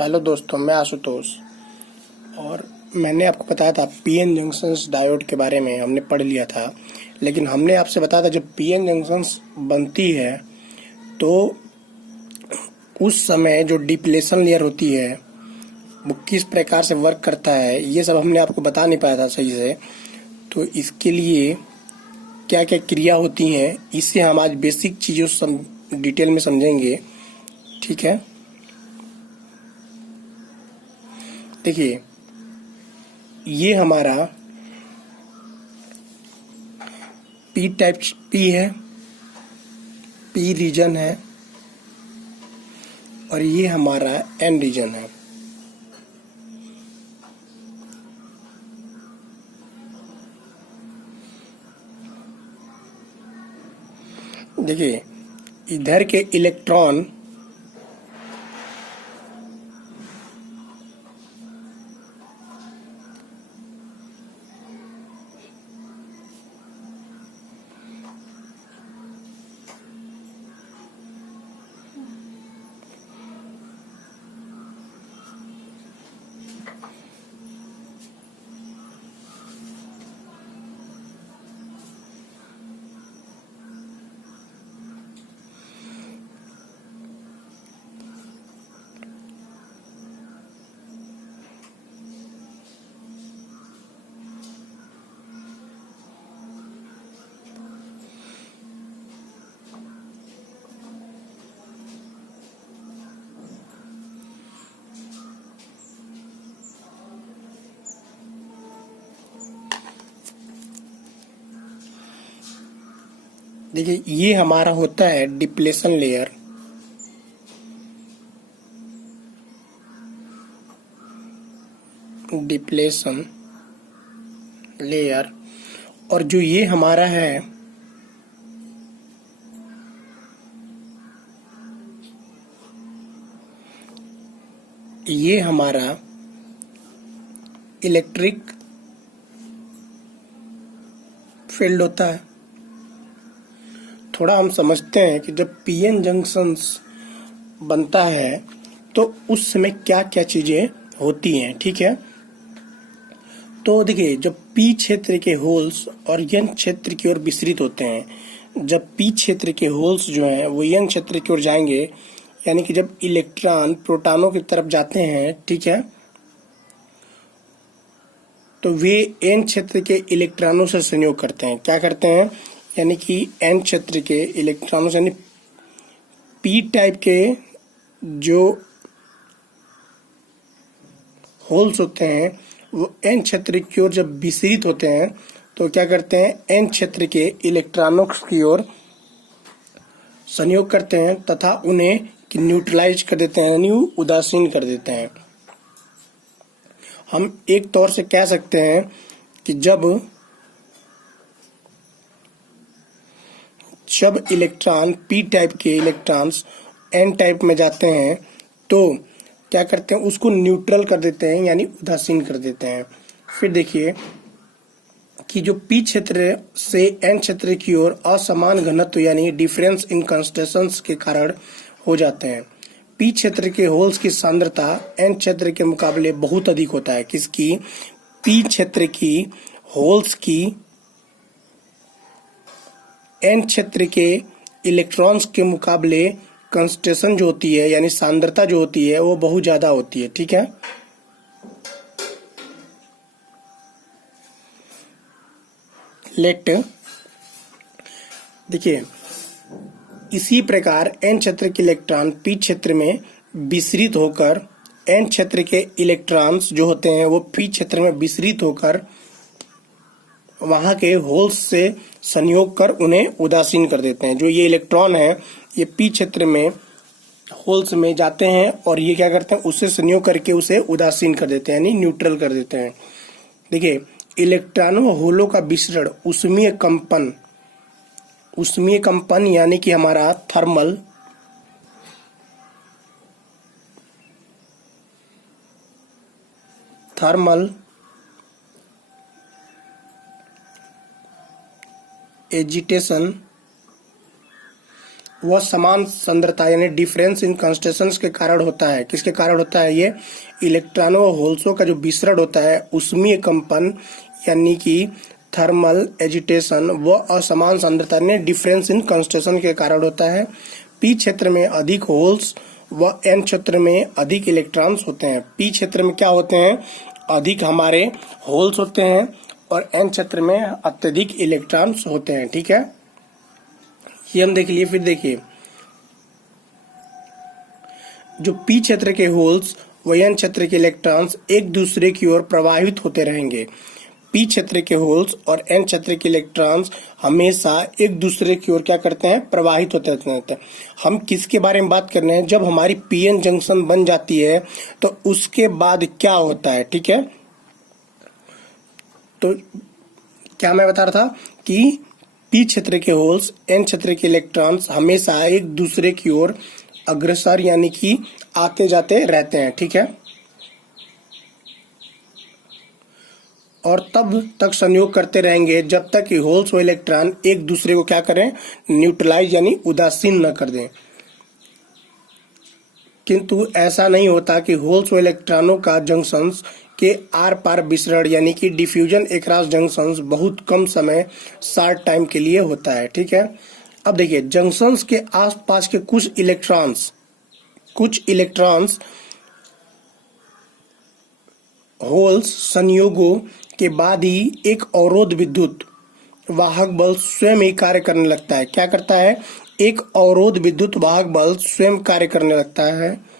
Hello दोस्तों, मैं आशुतोष। और मैंने आपको बताया था पीएन जंक्शंस डायोड के बारे में हमने पढ़ लिया था। लेकिन हमने आपसे बताया था जब पीएन जंक्शंस बनती है तो उस समय जो डिप्लेशन लेयर होती है वो किस प्रकार से वर्क करता है, ये सब हमने आपको बता नहीं पाया था सही से। तो इसके लिए क्या क्या क्रिया होती हैं, इससे हम आज बेसिक चीज़ों डिटेल में समझेंगे। ठीक है, देखिए ये हमारा पी टाइप पी है, पी रीजन है, और ये हमारा एन रीजन है। देखिए इधर के इलेक्ट्रॉन देखिए ये हमारा होता है डिप्लेशन लेयर। Depletion layer. और जो ये हमारा है ये हमारा इलेक्ट्रिक फील्ड होता है। थोड़ा हम समझते हैं कि जब पीएन जंक्शंस बनता है तो उस समय क्या क्या चीजें होती हैं। ठीक है, तो देखिए जब पी क्षेत्र के होल्स और एन क्षेत्र की ओर विस्तृत होते हैं, जब पी क्षेत्र के होल्स जो हैं वो एन क्षेत्र की ओर जाएंगे, यानी कि जब इलेक्ट्रॉन प्रोटॉनों की तरफ जाते हैं, ठीक है, तो वे एन क्षेत्र के इलेक्ट्रॉनों से संयोग करते हैं। क्या करते हैं, यानी कि एन क्षेत्र के इलेक्ट्रॉनों से, यानी पी टाइप के जो होल्स होते हैं वो एन क्षेत्र की ओर जब विस्तृत होते हैं तो क्या करते हैं, एन क्षेत्र के इलेक्ट्रॉनों की ओर संयोग करते हैं तथा उन्हें न्यूट्रलाइज कर देते हैं, यानी उदासीन कर देते हैं। हम एक तौर से कह सकते हैं कि जब इलेक्ट्रॉन पी टाइप के इलेक्ट्रॉन्स एन टाइप में जाते हैं तो क्या करते हैं, उसको न्यूट्रल कर देते हैं, यानी उदासीन कर देते हैं। फिर देखिए कि जो पी क्षेत्र से एन क्षेत्र की ओर असमान घनत्व यानी डिफरेंस इन कंस्टेंट्स के कारण हो जाते हैं। पी क्षेत्र के होल्स की सांद्रता एन क्षेत्र के मुकाबले बहुत अधिक होता है। किसकी, पी क्षेत्र की होल्स की एन क्षेत्र के इलेक्ट्रॉन्स के मुकाबले कंसंट्रेशन जो होती है, यानी सांद्रता जो होती है, वो बहुत ज्यादा होती है। ठीक है, लेट देखिए इसी प्रकार एन क्षेत्र के इलेक्ट्रॉन पी क्षेत्र में विस्तृत होकर एन क्षेत्र के इलेक्ट्रॉन्स जो होते हैं वो पी क्षेत्र में विस्तृत होकर वहां के होल्स से संयोग कर उन्हें उदासीन कर देते हैं। जो ये इलेक्ट्रॉन है ये पी क्षेत्र में होल्स में जाते हैं और ये क्या करते हैं, उससे संयोग करके उसे उदासीन कर देते हैं, यानी न्यूट्रल कर देते हैं। देखिए इलेक्ट्रॉनों होलों का विसरण उष्मीय कंपन यानी कि हमारा थर्मल एजिटेशन वह समान सांद्रता यानी डिफरेंस इन कंस्ट्रेशंस के कारण होता है। किसके कारण होता है ये? इलेक्ट्रॉनों और होल्सों का जो विसरण होता है, उष्मीय कंपन यानी कि थर्मल एजिटेशन, वह असमान सांद्रता यानी डिफरेंस इन कंस्ट्रेशन के कारण होता है। पी क्षेत्र में अधिक होल्स व एन क्षेत्र में अधिक इलेक्ट्रॉन्स होते हैं। पी क्षेत्र में क्या होते हैं? अधिक हमारे होल्स होते हैं और एन क्षेत्र में अत्यधिक इलेक्ट्रॉन्स होते हैं। ठीक है, ये हम देख लिए। फिर देखिए, जो पी क्षेत्र के होल्स व एन क्षेत्र के इलेक्ट्रॉन्स एक दूसरे की ओर प्रवाहित होते रहेंगे। पी क्षेत्र के होल्स और एन क्षेत्र के इलेक्ट्रॉन्स हमेशा एक दूसरे की ओर क्या करते हैं? प्रवाहित होते रहते हैं। हम किसके बारे में बात कर रहे हैं? जब हमारी पीएन जंक्शन बन जाती है तो उसके बाद क्या होता है? ठीक है, तो क्या मैं बता रहा था कि पी क्षेत्र के होल्स एन क्षेत्र के इलेक्ट्रॉन्स हमेशा एक दूसरे की ओर अग्रसर यानी कि आते जाते रहते हैं। ठीक है, और तब तक संयोग करते रहेंगे जब तक कि होल्स व इलेक्ट्रॉन एक दूसरे को क्या करें? न्यूट्रलाइज यानी उदासीन न कर दें। किंतु ऐसा नहीं होता कि होल्स व इलेक्ट्रॉनों का जंक्शंस के आर पार विसरण यानी कि डिफ्यूजन अक्रॉस जंक्शंस बहुत कम समय शॉर्ट टाइम के लिए होता है। ठीक है, अब देखिए, जंक्शंस के आसपास के कुछ इलेक्ट्रॉन्स होल्स संयोगों के बाद ही एक अवरोध विद्युत वाहक बल स्वयं ही कार्य करने लगता है। क्या करता है? एक अवरोध विद्युत वाहक बल स्वयं कार्य करने लगता है,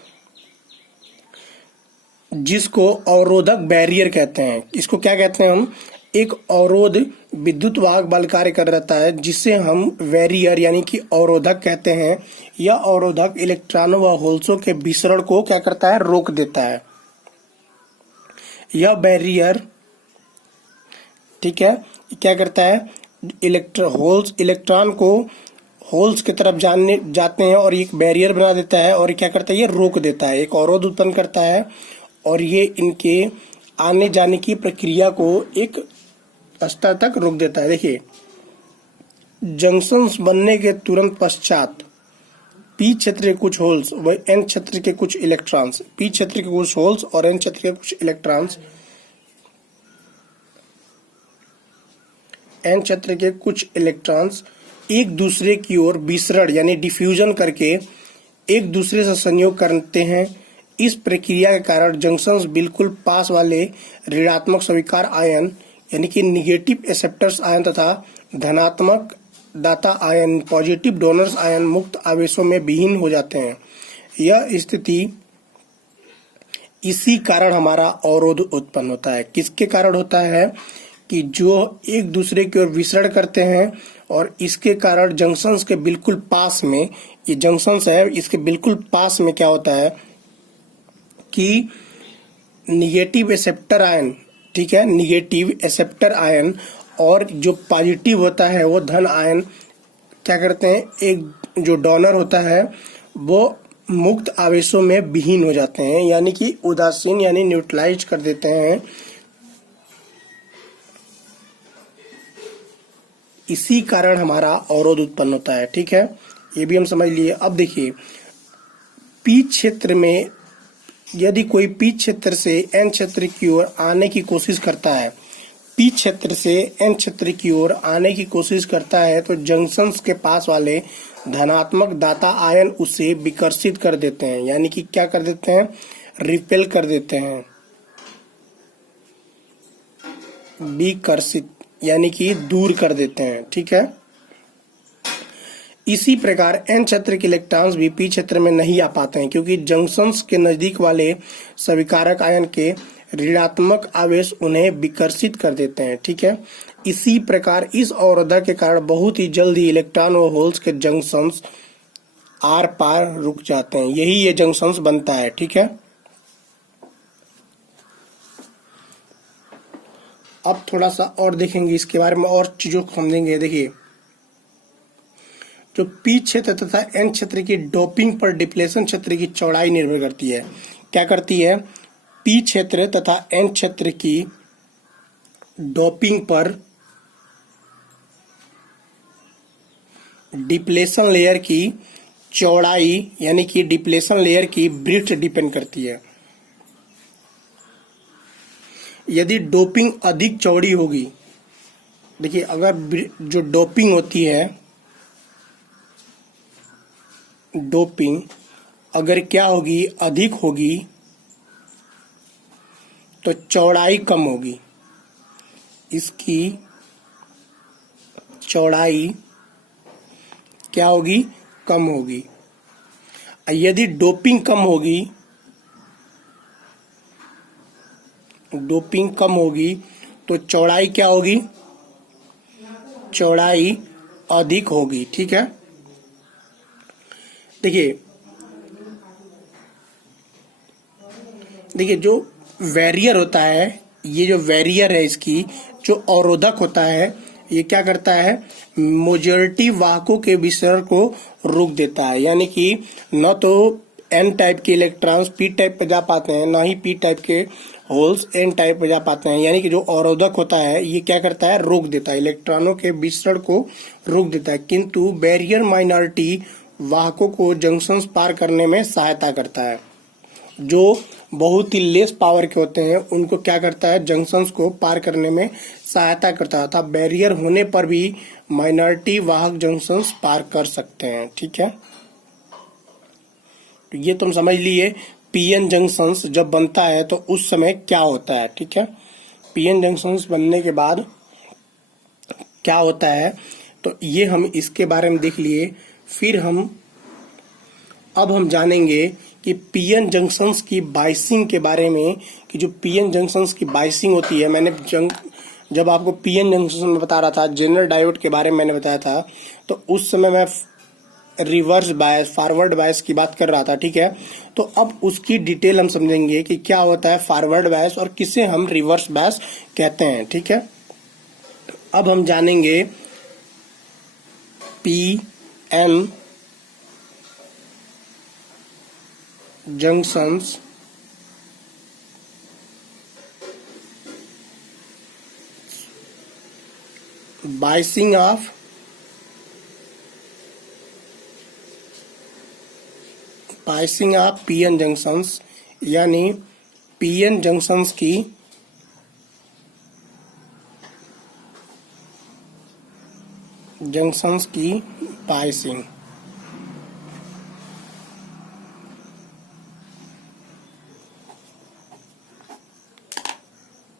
जिसको अवरोधक बैरियर कहते हैं। इसको क्या कहते हैं हम? एक अवरोध विद्युत वाहक बल कार्य कर रहता है, जिसे हम बैरियर यानी कि अवरोधक कहते हैं। यह अवरोधक इलेक्ट्रॉनों व होल्सों के विसरण को क्या करता है? रोक देता है। यह बैरियर, ठीक है, क्या करता है? इलेक्ट्रॉन को होल्स की तरफ जाते हैं और एक बैरियर बना देता है, और क्या करता है? ये रोक देता है, एक अवरोध उत्पन्न करता है, और ये इनके आने जाने की प्रक्रिया को एक स्तर तक रोक देता है। देखिए, जंक्शंस बनने के तुरंत पश्चात पी क्षेत्र के कुछ होल्स व एन क्षेत्र के कुछ इलेक्ट्रॉन्स, पी क्षेत्र के कुछ होल्स और एन क्षेत्र के कुछ इलेक्ट्रॉन्स, एन क्षेत्र के कुछ इलेक्ट्रॉन्स एक दूसरे की ओर विसरण यानी डिफ्यूजन करके एक दूसरे से संयोग करते हैं। इस प्रक्रिया के कारण जंक्शंस बिल्कुल पास वाले ऋणात्मक स्वीकार आयन यानी कि निगेटिव एक्सेप्टर्स आयन तथा धनात्मक दाता आयन पॉजिटिव डोनर्स आयन मुक्त आवेशों में विहीन हो जाते हैं। यह स्थिति इसी कारण हमारा अवरोध उत्पन्न होता है। किसके कारण होता है? कि जो एक दूसरे की ओर विसरण करते हैं, और इसके कारण जंक्शंस के बिल्कुल पास में, ये जंक्शंस है, इसके बिल्कुल पास में क्या होता है कि निगेटिव एक्सेप्टर आयन, ठीक है, निगेटिव एक्सेप्टर आयन और जो पॉजिटिव होता है वो धन आयन क्या करते हैं? एक जो डोनर होता है वो मुक्त आवेशों में विहीन हो जाते हैं, यानी कि उदासीन यानी न्यूट्रलाइज कर देते हैं। इसी कारण हमारा अवरोध उत्पन्न होता है। ठीक है, ये भी हम समझ लिए। अब देखिए, पी क्षेत्र में यदि कोई पी क्षेत्र से एन क्षेत्र की ओर आने की कोशिश करता है, पी क्षेत्र से एन क्षेत्र की ओर आने की कोशिश करता है, तो जंक्शंस के पास वाले धनात्मक दाता आयन उसे विकर्षित कर देते हैं, यानी कि क्या कर देते हैं? रिपेल कर देते हैं, विकर्षित यानी कि दूर कर देते हैं। ठीक है, इसी प्रकार एन क्षेत्र के इलेक्ट्रॉन्स भी पी क्षेत्र में नहीं आ पाते हैं, क्योंकि जंक्शंस के नजदीक वाले स्वीकारक आयन के ऋणात्मक आवेश उन्हें विकर्षित कर देते हैं। ठीक है, इसी प्रकार इस अवरोधक के कारण बहुत ही जल्द ही इलेक्ट्रॉन और होल्स के जंक्शंस आर पार रुक जाते हैं। यही ये जंक्शंस बनता है। ठीक है, अब थोड़ा सा और देखेंगे इसके बारे में, और चीजों को समझेंगे। देखिए, जो पी क्षेत्र तथा एन क्षेत्र की डोपिंग पर डिप्लेशन क्षेत्र की चौड़ाई निर्भर करती है। क्या करती है? पी क्षेत्र तथा एन क्षेत्र की डोपिंग पर डिप्लेशन लेयर की चौड़ाई यानी कि डिप्लेशन लेयर की ब्रीथ डिपेंड करती है। यदि डोपिंग अधिक चौड़ी होगी, देखिए अगर जो डोपिंग होती है, डोपिंग अगर क्या होगी, अधिक होगी, तो चौड़ाई कम होगी। इसकी चौड़ाई क्या होगी, कम होगी। यदि डोपिंग कम होगी, डोपिंग कम होगी तो चौड़ाई क्या होगी, चौड़ाई अधिक होगी। ठीक है, देखिए देखिए जो वैरियर होता है, ये जो वैरियर है, इसकी जो अवरोधक होता है, ये क्या करता है, मेजॉरिटी वाहकों के विसरण को रोक देता है। यानी कि न तो एन टाइप के इलेक्ट्रॉन्स पी टाइप पे जा पाते हैं, ना ही पी टाइप के होल्स एन टाइप पे जा पाते हैं। यानी कि जो अवरोधक होता है, ये क्या करता है, रोक देता है, इलेक्ट्रॉनों के विसरण को रोक देता है। किंतु बैरियर माइनॉरिटी वाहकों को जंक्शंस पार करने में सहायता करता है। जो बहुत ही लेस पावर के होते हैं, उनको क्या करता है, जंक्शंस को पार करने में सहायता करता था। बैरियर होने पर भी माइनॉरिटी वाहक जंक्शंस पार कर सकते हैं। ठीक है, तो ये तुम समझ लिए पीएन जंक्शंस जब बनता है तो उस समय क्या होता है। ठीक है, पीएन जंक्शंस बनने के बाद क्या होता है, तो ये हम इसके बारे में देख लिए। फिर अब हम जानेंगे कि पीएन जंक्शंस की बाइसिंग के बारे में, कि जो पीएन जंक्शंस की बाइसिंग होती है, मैंने जब आपको पीएन जंक्शन में बता रहा था, जनरल डायोड के बारे में मैंने बताया था, तो उस समय मैं रिवर्स बायस, फॉरवर्ड बायस की बात कर रहा था। ठीक है, तो अब उसकी डिटेल हम समझेंगे कि क्या होता है फॉरवर्ड बायस और किसे हम रिवर्स बायस कहते हैं। ठीक है, अब हम जानेंगे PN junctions biasing of PN junctions, यानी पीएन जंक्शंस की बाइसिंग।